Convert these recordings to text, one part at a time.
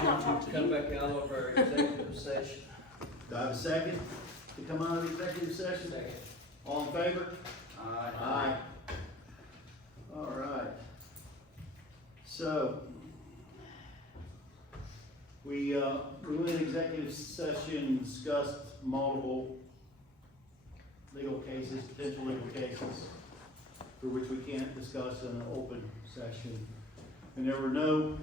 Come back out of our executive session. Do I have a second to come out of executive session? Second. All in favor? Aye. Aye. All right. So, we went in executive session, discussed multiple legal cases, potential legal cases, for which we can't discuss in an open session. And there were no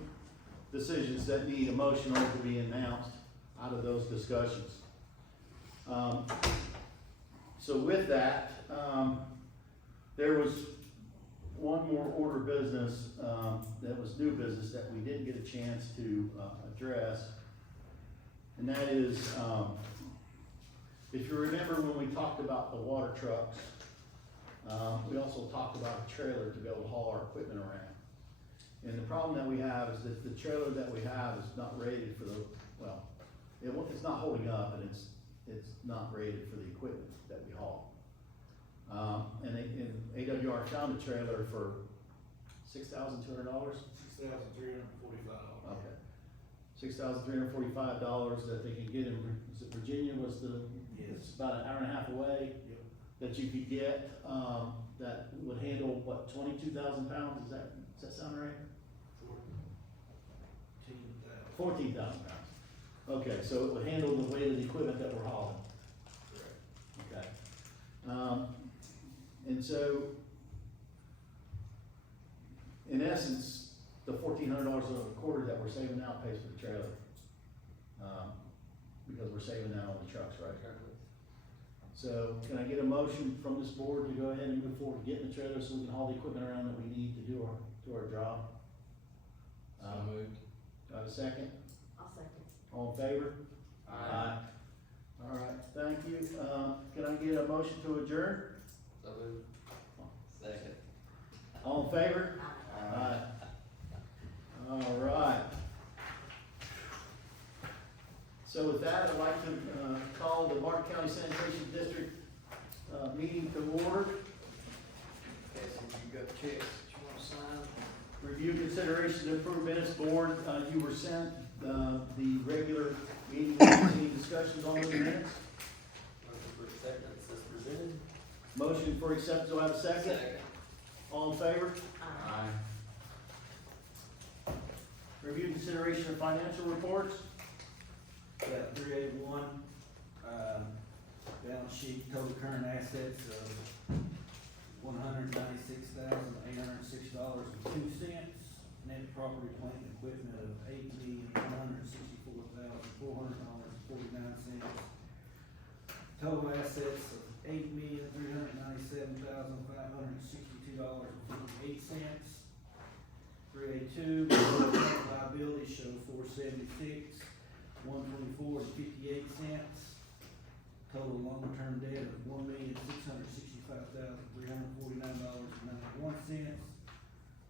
decisions that need a motion or to be announced out of those discussions. So with that, there was one more order of business, that was new business that we didn't get a chance to, address. And that is, if you remember when we talked about the water trucks, we also talked about a trailer to be able to haul our equipment around. And the problem that we have is that the trailer that we have is not rated for the, well, it's not holding up, and it's not rated for the equipment that we haul. And AWR found a trailer for $6,200? $6,345. Okay. $6,345 that they can get in, is it Virginia was the, Yes. it's about an hour and a half away, Yep. that you could get, that would handle, what, 22,000 pounds, does that sound right? 14,000 pounds. Okay, so it would handle the weight of the equipment that we're hauling. Correct. Okay. And so, in essence, the $1,400 a quarter that we're saving now pays for the trailer. Because we're saving that on the trucks, right? So, can I get a motion from this board to go ahead and move forward, getting the trailer so we can haul the equipment around that we need to do our job? So moved. Do I have a second? I'll second. All in favor? Aye. All right, thank you. Can I get a motion to adjourn? So moved. Second. All in favor? Aye. All right. So with that, I'd like to, call the Martin County Sanitation District, meeting to order. Okay, so you got checks that you wanna sign? Review consideration to approve minutes, board, you were sent, the regular meeting, any discussions on those minutes? Motion for acceptance as presented? Motion for acceptance, do I have a second? All in favor? Aye. Review consideration of financial reports? Got 381, balance sheet, total current assets of $196,806.02. Net property, plant, and equipment of $8,164,400.49. Total assets of $8,397,562.58. 382, liabilities show 476. 124.58. Total long-term debt of $1,665,349.91.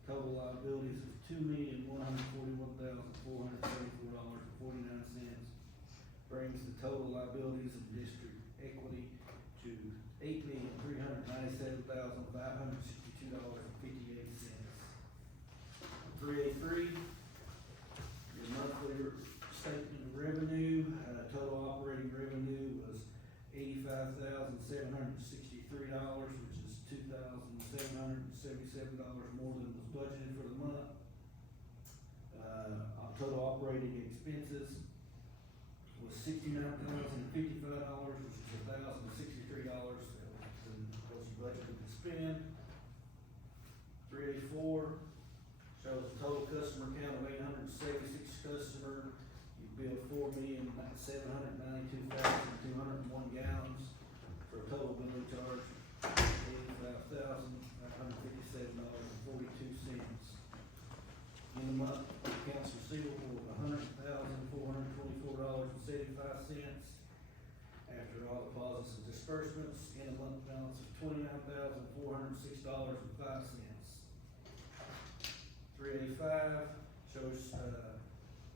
Total liabilities of $2,141,474.49. Brings the total liabilities of district equity to $8,397,562.58. 383, your monthly statement of revenue, total operating revenue was $85,763, which is $2,777 more than was budgeted for the month. Total operating expenses was $69,055, which is $1,063 than what you budgeted to spend. 384 shows a total customer count of 876 customers. You billed 4,792,201 gallons for a total bill charge of $85,557.42. In the month, accounts receivable of $100,424.75. After all deposits and disbursements, in a month balance of $29,406.05. 385 shows,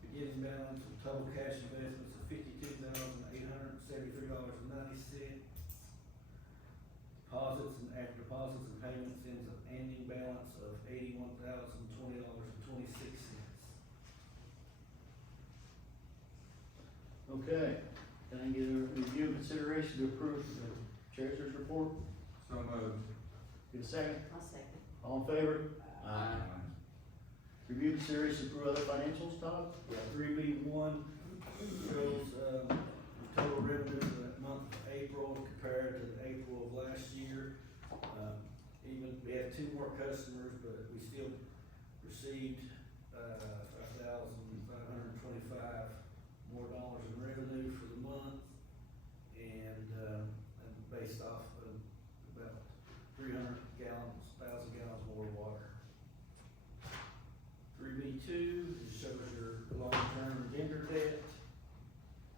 beginning balance of total cash investments of $52,873.90. Deposits and after deposits and payments ends up ending balance of $81,020.26. Okay, can I get a review and consideration to approve the treasurer's report? So moved. Get a second? I'll second. All in favor? Review, consideration, approve other financials, Todd? Three B one shows, the total revenue for that month of April compared to April of last year. Even, we had 2 more customers, but we still received, $5,525 more dollars in revenue for the month. And based off of about 1,000 gallons more water. 3B2 shows your long-term vendor debt.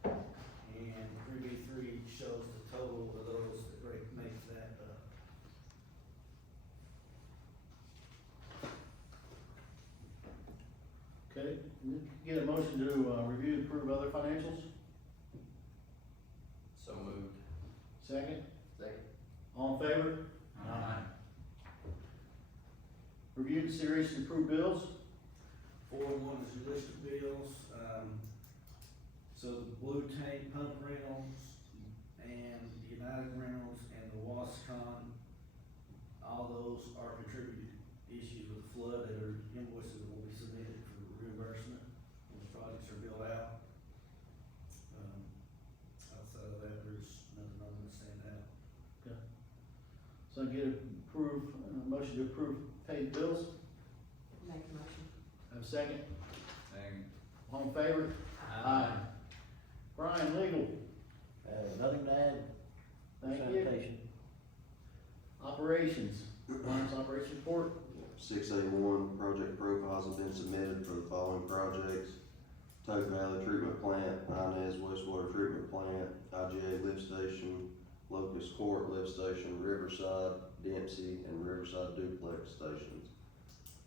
And 3B3 shows the total of those that make that up. Okay, get a motion to, review and approve other financials? So moved. Second? Second. All in favor? Review, consideration, approve bills? 4-1 is your list of bills, so the Blue Tank Pump Rentals, and United Rentals, and the Wascon, all those are contributed issues with the flood that are invoices that will be submitted for reimbursement when the projects are built out. Outside of that, there's nothing I'm gonna stand out. So I get a motion to approve paid bills? Make a motion. Have a second? Second. All in favor? Brian, legal, Nothing to add. thank you. Sanitation. Operations, Brian's operation report? 681 project profiles have been submitted for the following projects: Tug Valley Treatment Plant, Inez Wastewater Treatment Plant, IGA Lift Station, Locust Court Lift Station, Riverside, Dempsey, and Riverside Duplex Stations.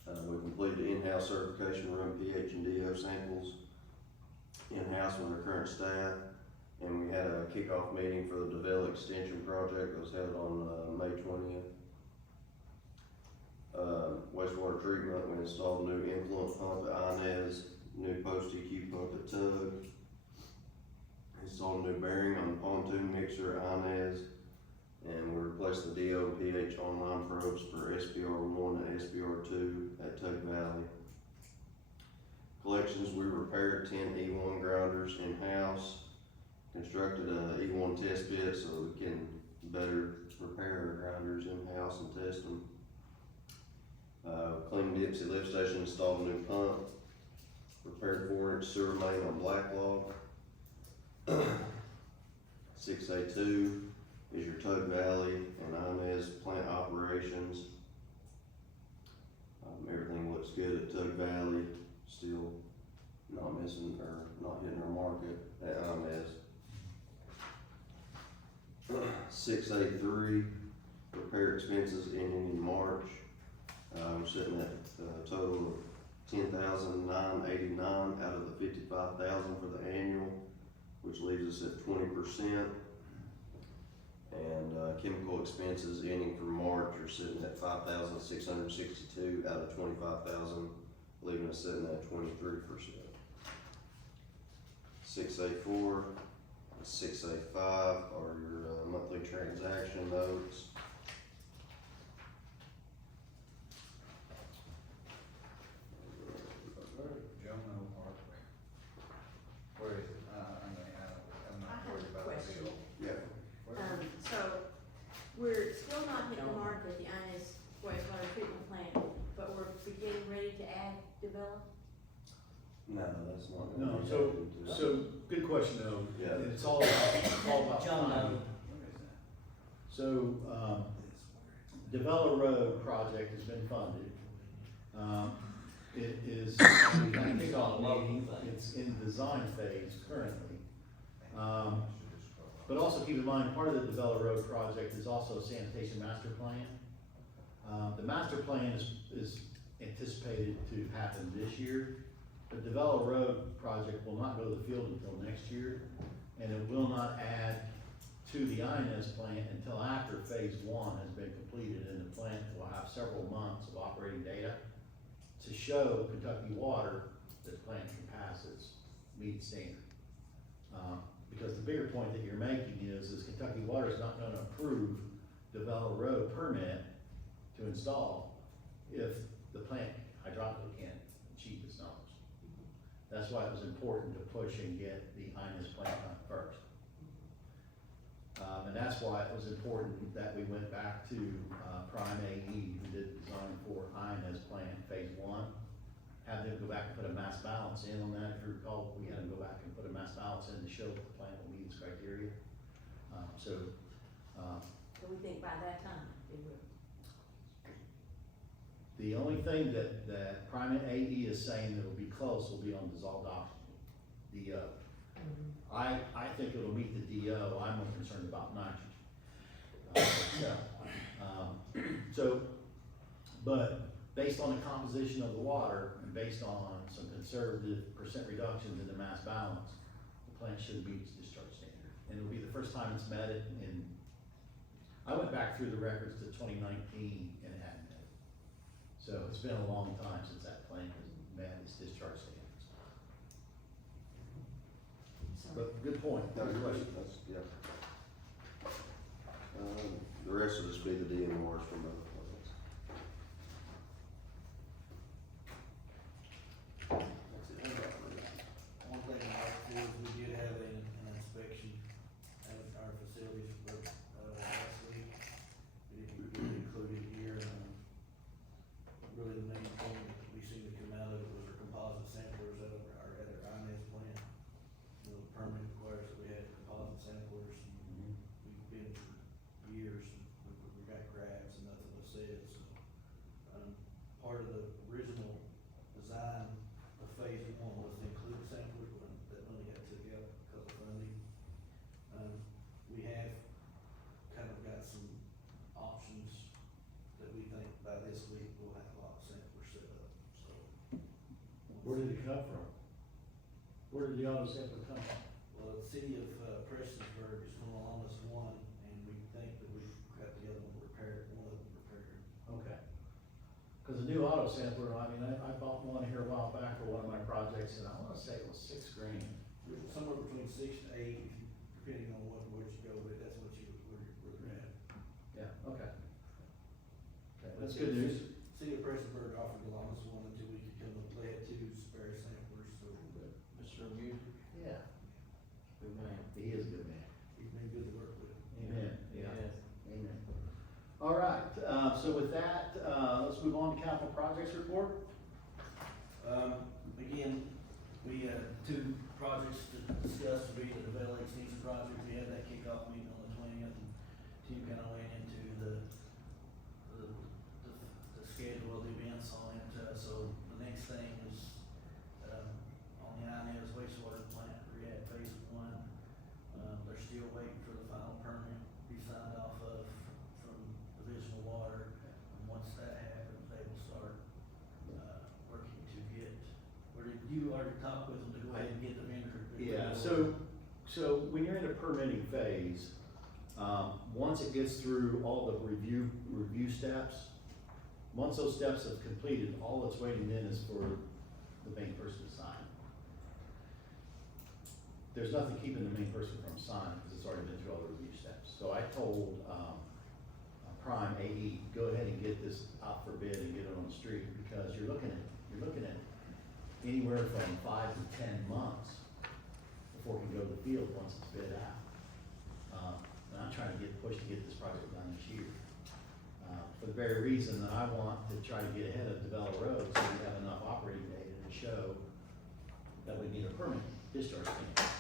We completed the in-house certification, run pH and DO samples in-house with our current staff, and we had a kickoff meeting for the DeVille Extension project that was held on May 20th. Wastewater treatment, we installed a new influent pump at Inez, new post EQ pump at Tug, installed a new bearing on the pontoon mixer at Inez, and we replaced the DO and pH online probes for SPR1 and SPR2 at Tug Valley. Collections, we repaired 10 E1 grinders in-house, constructed a E1 test pit so we can better repair our grinders in-house and test them. Cleaned Dempsey lift station, installed a new pump, repaired 4-inch sewer main on Blacklog. 6A2 is your Tug Valley and Inez plant operations. Everything looks good at Tug Valley, still not missing or not hitting our market at Inez. 6A3, repair expenses ending in March. We're sitting at a total of $10,989 out of the $55,000 for the annual, which leaves us at 20%. And chemical expenses ending for March are sitting at $5,662 out of $25,000, leaving us sitting at 23%. 6A4, 6A5 are your monthly transaction notes. Jono Park. Where is it? I'm I not have worried a about the question. bill. Yeah. So, we're still not hitting the mark with the Inez wastewater treatment plant, but we're getting ready to add develop? No, that's not. No, so, good question though. Yeah. It's all about John, timing. So, Develop Road project has been funded. It is, we had a kickoff meeting, it's in design phase currently. But also keep in mind, part of the Develop Road project is also a sanitation master plan. The master plan is anticipated to happen this year. The Develop Road project will not go to the field until next year, and it will not add to the INS plant until after phase 1 has been completed, and the plant will have several months of operating data to show Kentucky Water that the plant can pass its meet standard. Because the bigger point that you're making is Kentucky Water is not gonna approve Develop Road permit to install if the plant hydraulically can't achieve its numbers. That's why it was important to push and get the Ines plant done first. And that's why it was important that we went back to, Prime AE, who did the design for Ines plant phase one. Had them go back and put a mass balance in on that, if you recall, we had them go back and put a mass balance in to show that the plant will meet its criteria. So we think by that time, it will. The only thing that Prime AE is saying that will be close will be on dissolved oxygen, DO. I think it'll meet the DO, I'm more concerned about nitrogen. But based on the composition of the water and based on some conservative percent reductions in the mass balance, the plant should meet its discharge standard. And it'll be the first time it's met it I went back through the records to 2019 and it hadn't met it. So it's been a long time since that plant has met its discharge standards. But good point, No, good question. that's, yeah. The rest will just be the DNRs from both plants. One thing I like to do is we did have an inspection at our facilities for, last week. We didn't include it here, really the main thing that we seem to come out of it was our composite samplers at our Inez plant. You know, the permit requires that we had composite samplers, and we've been for years, and we got grabs and nothing was said, so. Part of the original design of phase one was to include samplers, but that money got took out because of funding. We have kind of got some options that we think by this week we'll have a lot of samplers set up, so. Where did it come from? Where did the auto sample come from? Well, the city of Prestonsburg is from Alanis one, and we think that we've got the other one repaired, one of them repaired. Okay. Cause the new auto sampler, I mean, I bought one here a while back for one of my projects and I wanna say it was $6 grand. Somewhere between 6 to 8, depending on where you go, but that's what where they're at. Yeah, okay. Okay, that's good news. City of Prestonsburg offered the longest one until we could come up, they had 2 spare samplers, so Mr. Music, Yeah, good man. he is a good man. he's been good to work with. Amen, yeah, Yes. amen. All right, so with that, let's move on to capital projects report. Again, we had 2 projects to discuss, would be the Devel extension project, we had that kickoff meeting on the 20th, and Tim kind of went into the schedule of the events on it, so the next thing is, on the Inez wastewater plant, rehab phase 1, they're still waiting for the final permit to be signed off of from Division of Water, and once that happens, they will start, working to get, or did you already talk with them to go ahead and get the vendor? Yeah, so when you're in a permitting phase, once it gets through all the review steps, once those steps have completed, all that's waiting then is for the main person to sign. There's nothing keeping the main person from signing, because it's already been through all the review steps. So I told, Prime AE, go ahead and get this out for bid and get it on the street, because you're looking at anywhere from 5 to 10 months before it can go to the field once it's bid out. And I'm trying to push to get this project done this year. For the very reason that I want to try to get ahead of Develop Road, so we have enough operating data to show that we need a permit discharge standard.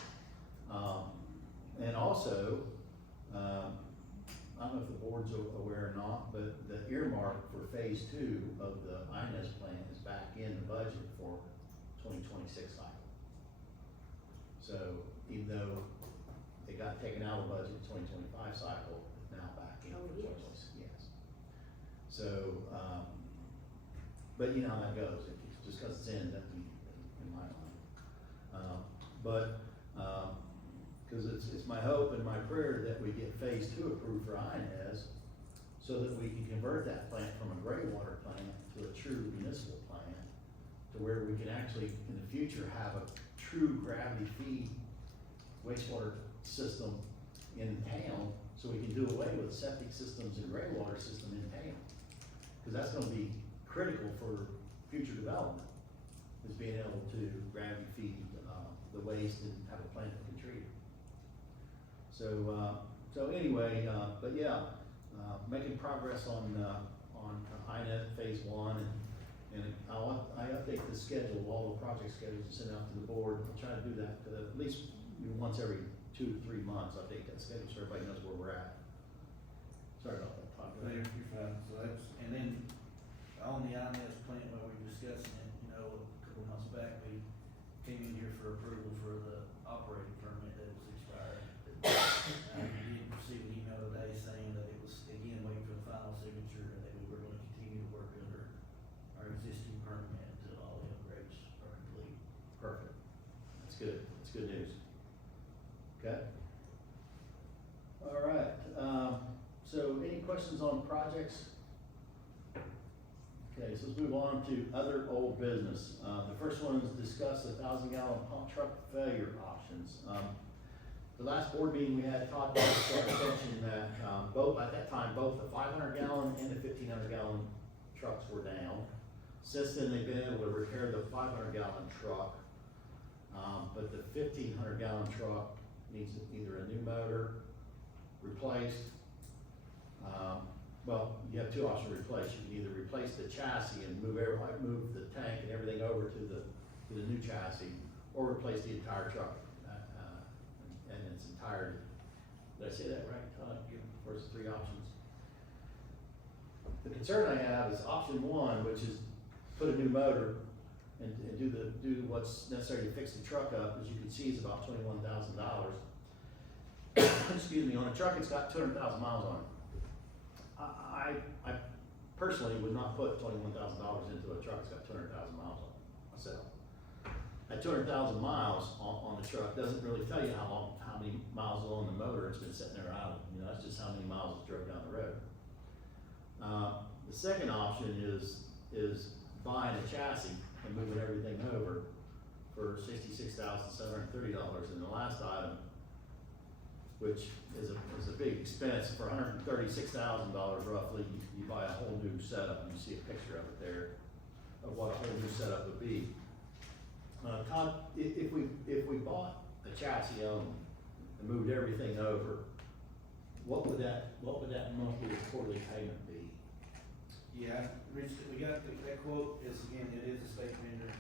And also, I don't know if the board's aware or not, but the earmark for phase 2 of the Inez plan is back in the budget for 2026 cycle. So even though it got taken out of the budget in 2025 cycle, it's now back in Oh, for yes. 2026, yes. So, but you know how that goes, just cause it's in, doesn't mean, in my mind. Cause it's my hope and my prayer that we get phase 2 approved for Inez, so that we can convert that plant from a gray water plant to a true municipal plant, to where we can actually, in the future, have a true gravity feed wastewater system in town, so we can do away with septic systems and gray water system in town. Cause that's gonna be critical for future development, is being able to gravity feed, the waste and have a plant that can treat it. So anyway, but yeah, making progress on INET phase one, and I update the schedule, all the project schedules and send out to the board. I'll try to do that, at least once every 2 to 3 months, update that schedule so everybody knows where we're at. Sorry about that, Todd. You're fine, so that's, and then on the INS plant, while we were discussing it, you know, a couple months back, we came in here for approval for the operating permit that was expired. We did receive an email today saying that it was, again, waiting for the final signature, and that we were gonna continue to work under our existing permit until all the upgrades are complete. Perfect. That's good. That's good news. Okay. All right, so any questions on projects? Okay, so let's move on to other old business. The first one is discuss the 1,000-gallon pump truck failure options. The last board meeting we had, Todd brought to our attention that, at that time, both the 500-gallon and the 1,500-gallon trucks were down. Since then, they've been able to repair the 500-gallon truck, but the 1,500-gallon truck needs either a new motor, replaced. Well, you have two options to replace. You can either replace the chassis and move the tank and everything over to the new chassis, or replace the entire truck, and its entirety. Did I say that right, Todd? Or is it 3 options? The concern I have is option 1, which is put a new motor and do what's necessary to fix the truck up. As you can see, is about $21,000. Excuse me, on a truck, it's got 200,000 miles on it. I personally would not put $21,000 into a truck that's got 200,000 miles on it myself. At 200,000 miles on the truck doesn't really tell you how many miles along the motor it's been sitting there idle. You know, that's just how many miles it's drove down the road. The second option is buying a chassis and moving everything over for $66,730. And the last item, which is a big expense, for $136,000 roughly, you buy a whole new setup, and you see a picture of it there, of what a whole new setup would be. Todd, if we bought a chassis only and moved everything over, what would that monthly or quarterly payment be? Yeah, Rich, we got that quote, is again, it is a state vendor,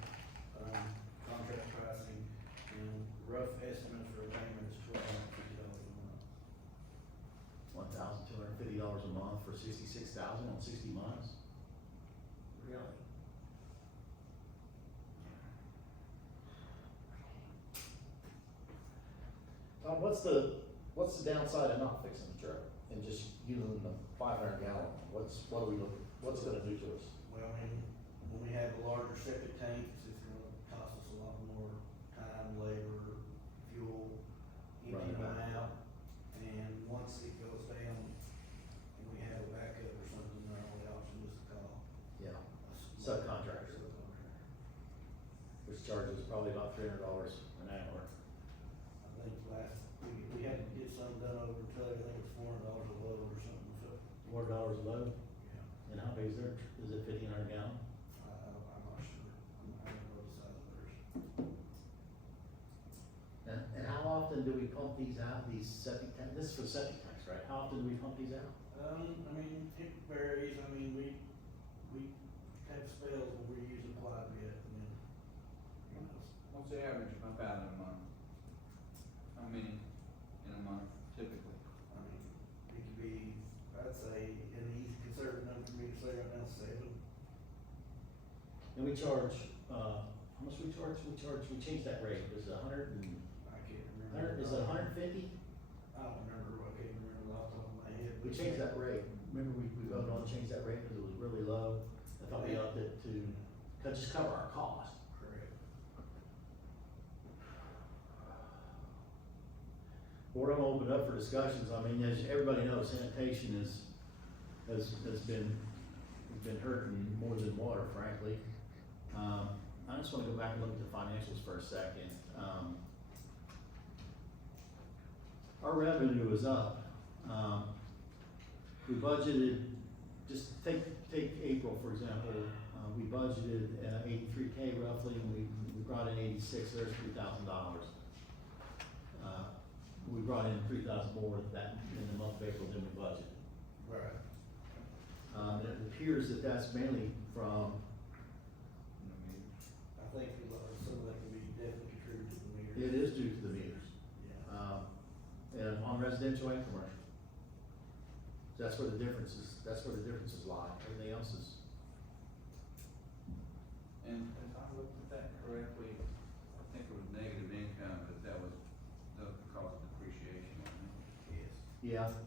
contract pricing, and rough estimate for a payment is $1,250 a month. $1,250 a month for 66,000 on 60 miles? Really? Tom, what's the downside of not fixing the truck and just using the 500 gallon? What's it gonna do to us? Well, when we have a larger septic tank, it's gonna cost us a lot more time, labor, fuel, emptying them out. And once it goes down and we have a backup or something, our only option is to call Yeah, a Subcontractor. Which charges probably about $300 an hour. I think we had to get something done over in Tug, I think it was $400 a load or something, so, $400 a load? yeah. And how big is it? Is it 1,500 gallon? I'm not sure, I don't know the size of theirs. And how often do we pump these out, these septic tanks? This is for septic tanks, right? How often do we pump these out? I mean, it varies, I mean, we have spells where we use it quite a bit, and then, you know, What's the average pump out in a month? How many in a month typically? I mean, it could be, I'd say, an easy conservative number for me to say right now, 7. And we charge, how much we charge? We changed that rate. Is it 100 and, I can't remember. is it 150? I don't remember, I can't remember off the top of my head. We changed that rate. Remember we voted on to change that rate because it was really low? I thought we upped it to, just cover our cost. Correct. Board, I'm open up for discussions. I mean, as everybody knows, sanitation has been hurting more than water, frankly. I just wanna go back and look at the financials for a second. our revenue is up. We budgeted, just take April, for example, we budgeted, 83K roughly, and we brought in 86, there's $3,000. We brought in 3,000 more that, in the month of April than we budgeted. Right. It appears that that's mainly from, I think some of that can be definitely contributed to the meter. it is due to the meters, Yeah. and on residential and commercial. That's where the differences lie, everything else is, And if I looked at that correctly, I think it was negative income, but that was because of depreciation, wasn't it? Yes. yeah.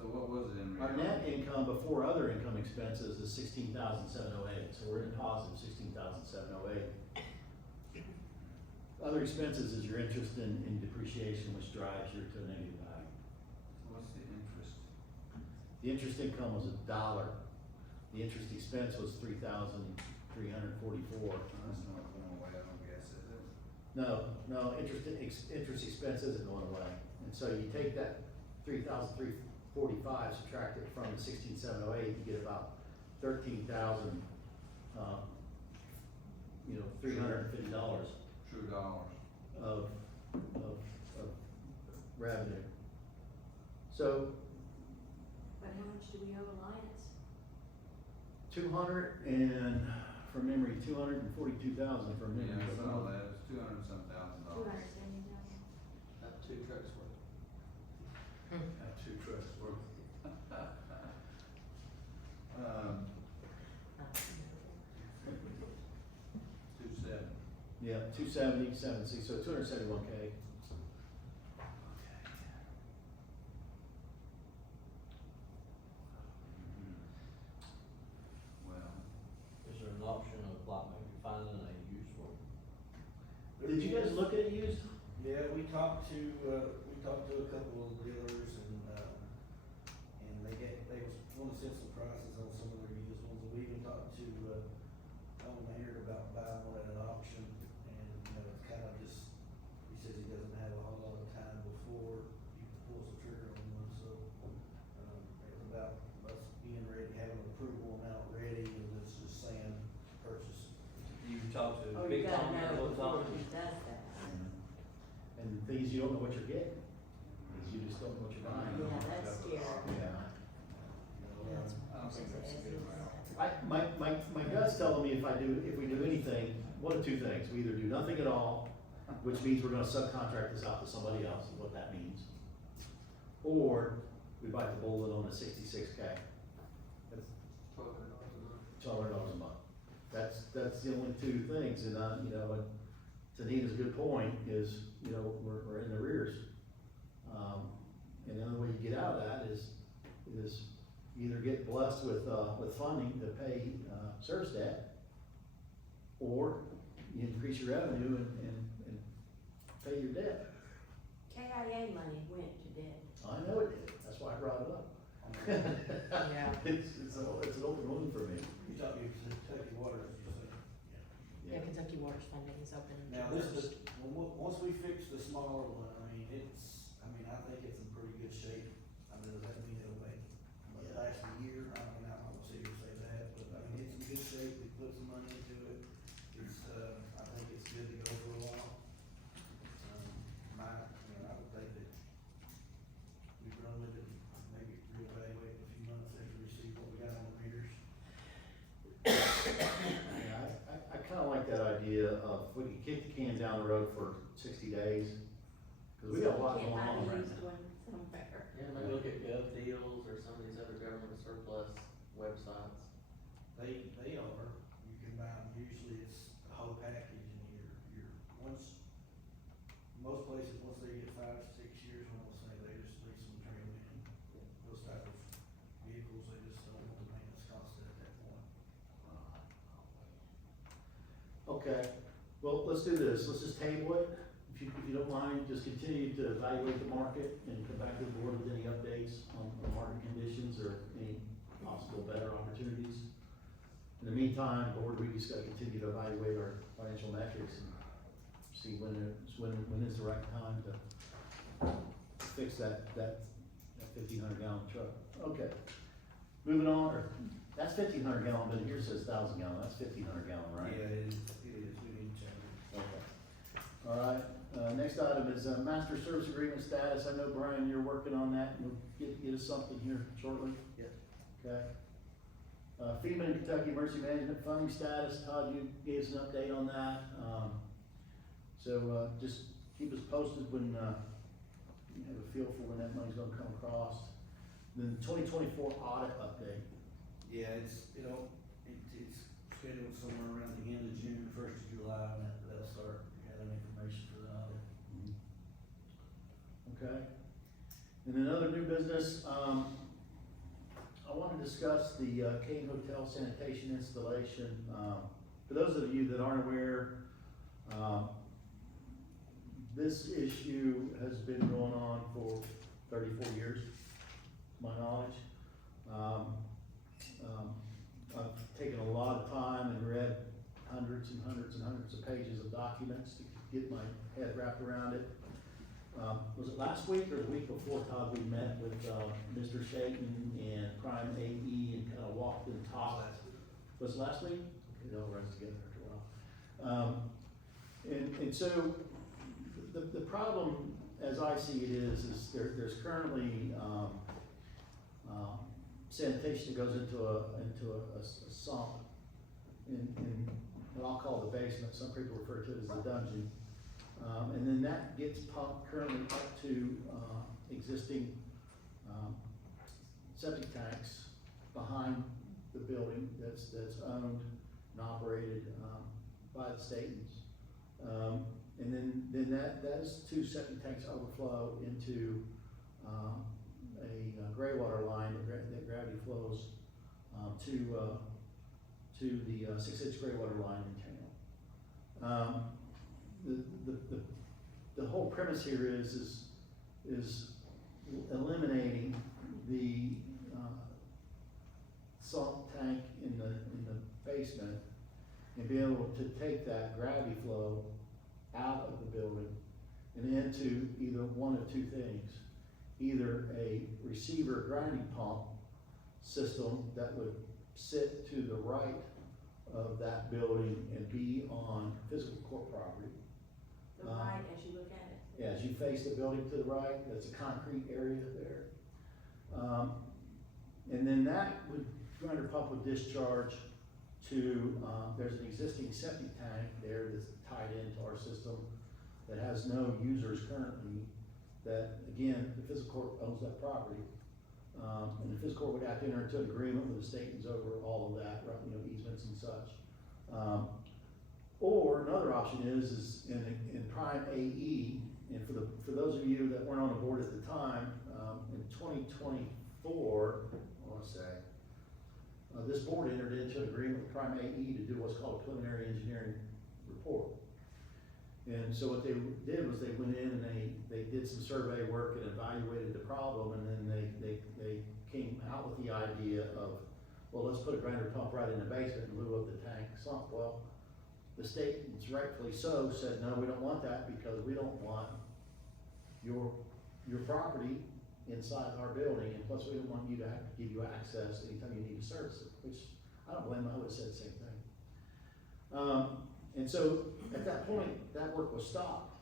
So what was it in Our reality? net income before other income expenses is 16,708, so we're in positive 16,708. Other expenses is your interest in depreciation, which drives you to a negative value. What's the interest? The interest income was $1. The interest expense was 3,344. That's not going away, I don't guess, is it? No, interest expense isn't going away. And so you take that 3,345, subtract it from the 16,708, you get about 13,000, $350 True dollars. of revenue. So But how much do we owe Alliance? 200 and, from memory, 242,000 from memory. Yeah, some of that, it was $200-some thousand. $270,000. Not 2 trucks worth. Got 2 trucks worth. Um, 270. Yeah, 270, 76, so 271K. Well, Is there an option of like maybe finding a used one? Did you guys look at it used? Yeah, we talked to a couple of dealers and they wanted to set some prices on some of their used ones. We even talked to, Owen Maynard about buying one at an auction and, it's kind of just, he says he doesn't have a whole lot of time before he pulls the trigger on one, so, it was about us being ready, having approval amount ready and it's just saying purchase. You talked to Oh, you Big gotta Tom know or before something? he does that. And the thing is, you don't know what you're getting, because you just don't know what you're buying. Yeah, that's scary. Yeah. That's- I don't think that's a good route. My gut's telling me if we do anything, one of two things, we either do nothing at all, which means we're gonna subcontract this out to somebody else, is what that means. Or we bite the bullet on the 66K, $1,200 a month. That's the only two things, and to Nina's good point is, we're in the rears. And the only way you get out of that is either get blessed with funding to pay, service debt, or you increase your revenue and pay your debt. KIA money went to debt. I know it did, that's why I brought it up. Yeah. It's an open wound for me. You talk, you Kentucky Water, as you say. Yeah, Kentucky Water's funding is open. in Now, July. once we fix the smaller one, I think it's in pretty good shape. Does that mean it'll make, last a year? I'm not gonna sit here and say that, but it's in good shape, we put some money into it. I think it's good to go for a while. I would think that we run with it, maybe reevaluate in a few months after we see what we got on the meters. Yeah, I kinda like that idea of, we could kick the can down the road for 60 days, cause we got a lot Can't going buy on the right used now. one somewhere. Yeah, maybe look at Gov Deals or some of these other government surplus websites. They are, you can buy them, usually it's a whole package and most places, once they get 5 to 6 years, I wanna say, they just lease them trailer in. Those type of vehicles, they just don't want the maintenance cost at that point. Okay, well, let's do this, let's just table it, if you don't mind, just continue to evaluate the market and come back to the board with any updates on market conditions or any possible better opportunities. In the meantime, board, we just gotta continue to evaluate our financial metrics and see when is the right time to fix that 1,500 gallon truck. Okay, moving on, or, that's 1,500 gallon, but here says 1,000 gallon, that's 1,500 gallon, right? Yeah, it is, we need to change it. Okay. All right, next item is, master service agreement status. I know, Brian, you're working on that, and you'll get us something here shortly? Yeah. Okay. FEMA and Kentucky Emergency Management funding status, Todd, you gave us an update on that. So, just keep us posted when, you have a feel for when that money's gonna come across. Then the 2024 audit update. Yeah, it's scheduled somewhere around the end of June, 1st of July, and they'll start gathering information for the audit. Okay. And then other new business, I want to discuss the Kane Hotel sanitation installation. For those of you that aren't aware, this issue has been going on for 34 years, to my knowledge. I've taken a lot of time and read hundreds and hundreds and hundreds of pages of documents to get my head wrapped around it. Was it last week or the week before, Todd, we met with Mr. Shaken and Prime AE and kind of walked and talked? Was it last week? It all runs together after a while. And so the problem, as I see it, is there's currently sanitation that goes into a sump in what I'll call the basement. Some people refer to it as the dungeon. And then that gets pumped currently up to existing septic tanks behind the building that's owned and operated by the Statons. And then those two septic tanks overflow into a gray water line that gravity flows to the 6-inch gray water line in town. The whole premise here is eliminating the salt tank in the basement and being able to take that gravity flow out of the building and into either one of two things. Either a receiver grinding pump system that would sit to the right of that building and be on physical court property. The right as you look at it. Yeah, as you face the building to the right, that's a concrete area there. And then that grinder pump would discharge to, there's an existing septic tank there that's tied into our system that has no users currently, that, again, the physical court owns that property. And the physical court would have to enter into an agreement with the Statons over all of that, right, you know, easements and such. Or another option is in Prime AE, and for those of you that weren't on the board at the time, in 2024, I want to say, this board entered into an agreement with Prime AE to do what's called a preliminary engineering report. And so what they did was they went in and they did some survey work and evaluated the problem, and then they came out with the idea of, well, let's put a grinder pump right in the basement in lieu of the tank sump. Well, the state, rightfully so, said, no, we don't want that because we don't want your property inside our building, and plus we don't want you to have to give you access anytime you need to service it, which I don't blame them, I would have said the same thing. And so at that point, that work was stopped.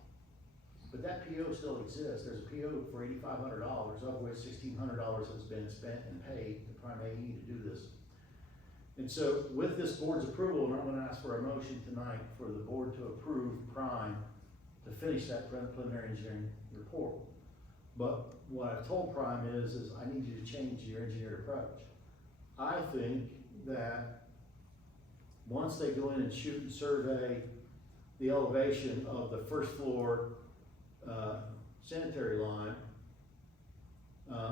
But that PO still exists. There's a PO for $8,500, of which $1,600 has been spent and paid to Prime AE to do this. And so with this board's approval, and I'm gonna ask for a motion tonight for the board to approve Prime to finish that preliminary engineering report. But what I've told Prime is I need you to change your engineered approach. I think that once they go in and shoot and survey the elevation of the first floor sanitary line,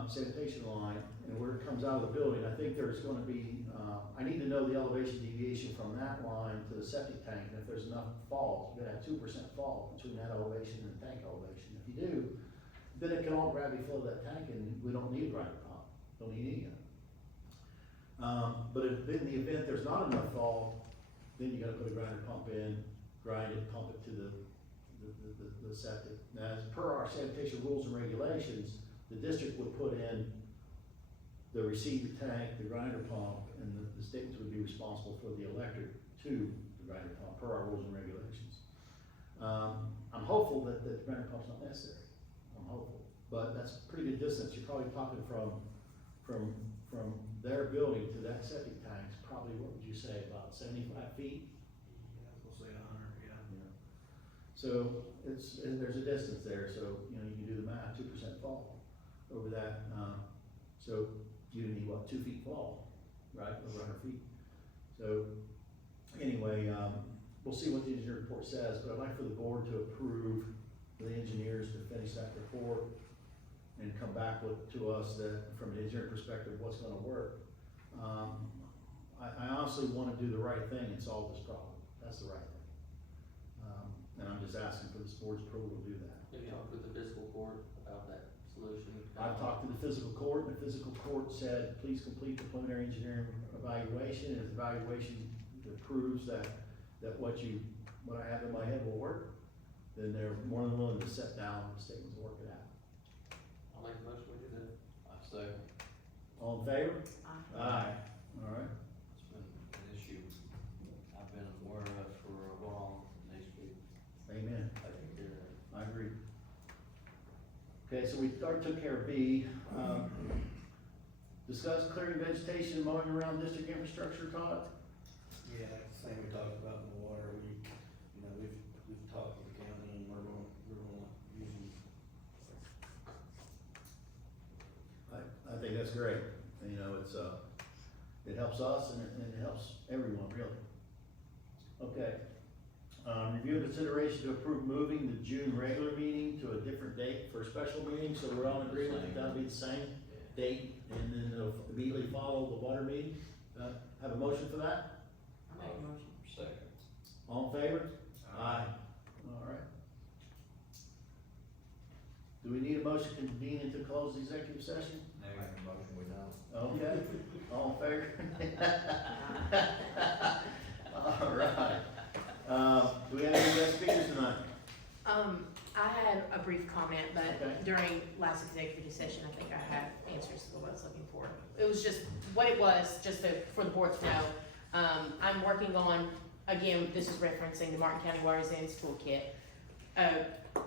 sanitation line, and where it comes out of the building, I think there's gonna be, I need to know the elevation deviation from that line to the septic tank, and if there's enough fall, you're gonna have 2% fall between that elevation and the tank elevation. If you do, then it can all gravity flow that tank, and we don't need a grinder pump, don't need any of it. But if in the event there's not enough fall, then you gotta put a grinder pump in, grind it, pump it to the the septic. Now, as per our sanitation rules and regulations, the district would put in the receiver tank, the grinder pump, and the states would be responsible for the electric to the grinder pump, per our rules and regulations. I'm hopeful that the grinder pump's not necessary, I'm hopeful, but that's a pretty good distance, you're probably talking from their building to that septic tank's probably, what would you say, about 75 feet? Yeah, I was gonna say 100, yeah. Yeah. So there's a distance there, so, you know, you can do the math, 2% fall over that, so you need what, 2 feet fall, right, over 100 feet. So, anyway, we'll see what the engineer report says, but I'd like for the board to approve the engineers to finish that report and come back to us that, from an engineering perspective, what's gonna work. I honestly wanna do the right thing and solve this problem, that's the right thing. And I'm just asking for this board's approval to do that. Have you talked with the fiscal court about that solution? I've talked to the physical court, and the physical court said, please complete the preliminary engineering evaluation, and if the evaluation proves that what I have in my head will work, then they're more than willing to sit down with the statements and work it out. I'll make a motion, we do that. I second. All in favor? Aye. Aye. All right. It's been an issue I've been aware of for a while, and needs to be Amen. taken care of. I agree. Okay, so we already took care of B. Discuss clearing vegetation, mowing around district infrastructure, Todd? Yeah, like the same we talked about in the water, we've talked with the county and we're gonna use them. I think that's great. And, you know, it helps us and it helps everyone, really. Okay. Review and consideration to approve moving the June regular meeting to a different date for a special meeting, so we're all in agreement that that'll be the same date, and then it'll immediately follow the water meeting. Have a motion for that? I make a motion. Second. All in favor? Aye. All right. Do we need a motion to convene into closed executive session? Make a motion, we don't. Okay, all in favor? All right. Do we have any guest speakers tonight? I had a brief comment, but Okay. during last executive session, I think I had answers to what I was looking for. It was just what it was, for the board to know. I'm working on, again, this is referencing the Martin County Water's Ends Toolkit.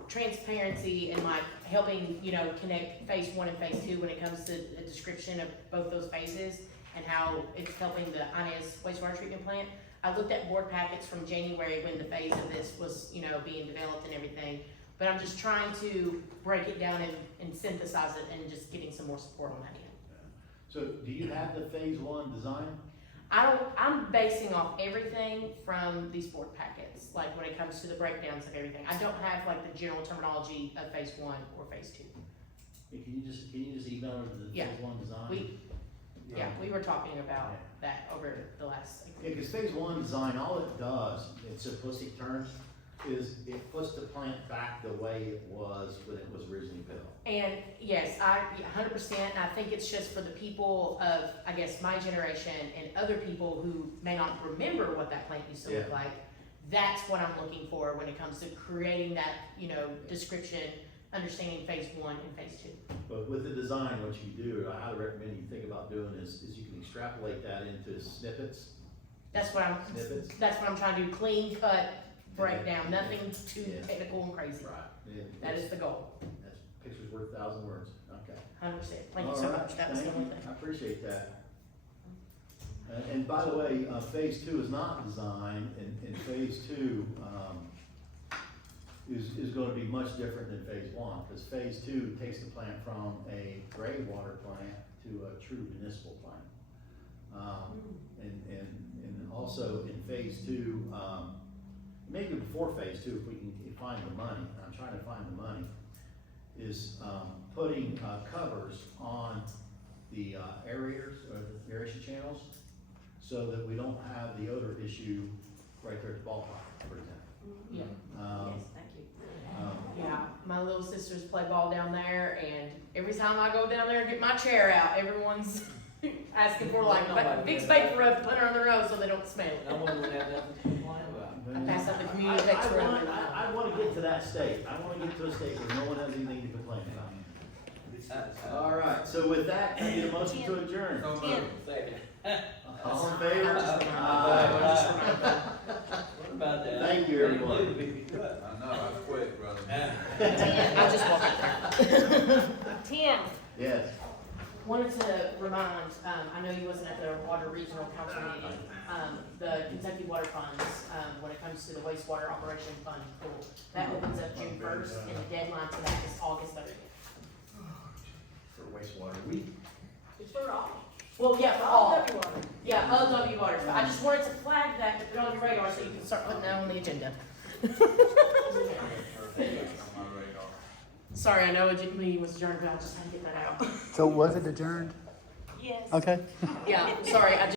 Transparency and like helping, connect phase 1 and phase 2 when it comes to a description of both those phases and how it's helping the Inez wastewater treatment plant. I looked at board packets from January when the phase of this was, being developed and everything. But I'm just trying to break it down and synthesize it and just getting some more support on that end. So do you have the phase 1 design? I'm basing off everything from these board packets, like when it comes to the breakdowns of everything. I don't have like the general terminology of phase 1 or phase 2. Hey, Can you just email her the Yeah. phase 1 design? We were talking about that over the last. Yeah, because phase 1 design, all it does, in simplistic terms, is it puts the plant back the way it was when it was originally built. And yes, 100%, and I think it's just for the people of, I guess, my generation and other people who may not remember what that plant used to look Yeah. like. That's what I'm looking for when it comes to creating that, description, understanding phase 1 and phase 2. But with the design, what you do, I highly recommend you think about doing is you can extrapolate that into snippets. That's what I'm trying to do, clean cut breakdown, nothing too Yeah. technical and crazy. Yeah, That is the goal, That's pictures worth 1,000 words, okay. 100%. Thank you All so right, much, that was the thank only you. thing. I appreciate that. And by the way, phase 2 is not designed, and phase 2, is gonna be much different than phase 1, because phase 2 takes the plant from a gray water plant to a true municipal plant. And also in phase 2, maybe before phase 2, if we can find the money, and I'm trying to find the money, is putting covers on the aerators, or the aeration channels, so that we don't have the odor issue right there at the ballpark, for example. Yeah. Yes, thank you. Yeah, my little sisters play ball down there, and every time I go down there and get my chair out, everyone's asking for like big spade for us to put her on the road so they don't smell it. No one would have nothing to complain about. pass out the community decks for everyone. I wanna get to that state, I wanna get to a state where no one has anything to complain about. All right, so with that, can I get a motion to adjourn? So moved. Second. All in favor? What about that? Thank you, everyone. I know, I quit, brother. I'll just walk out there. Tim, Yes. Wanted to remind, I know you wasn't at the Water Regional Council meeting, the Kentucky Water Funds, when it comes to the wastewater operation fund pool, that opens up June first, and the deadline for that is August 30th. For wastewater, we, It's for all. Well, yeah, for all, W water. yeah, all W waters, but I just wanted to flag that, to put it on your radar, so you can start putting that on the agenda. On my radar. Sorry, I know a meeting was adjourned, but I just had to get that out. So was it adjourned? yes. Okay. Yeah, sorry, I just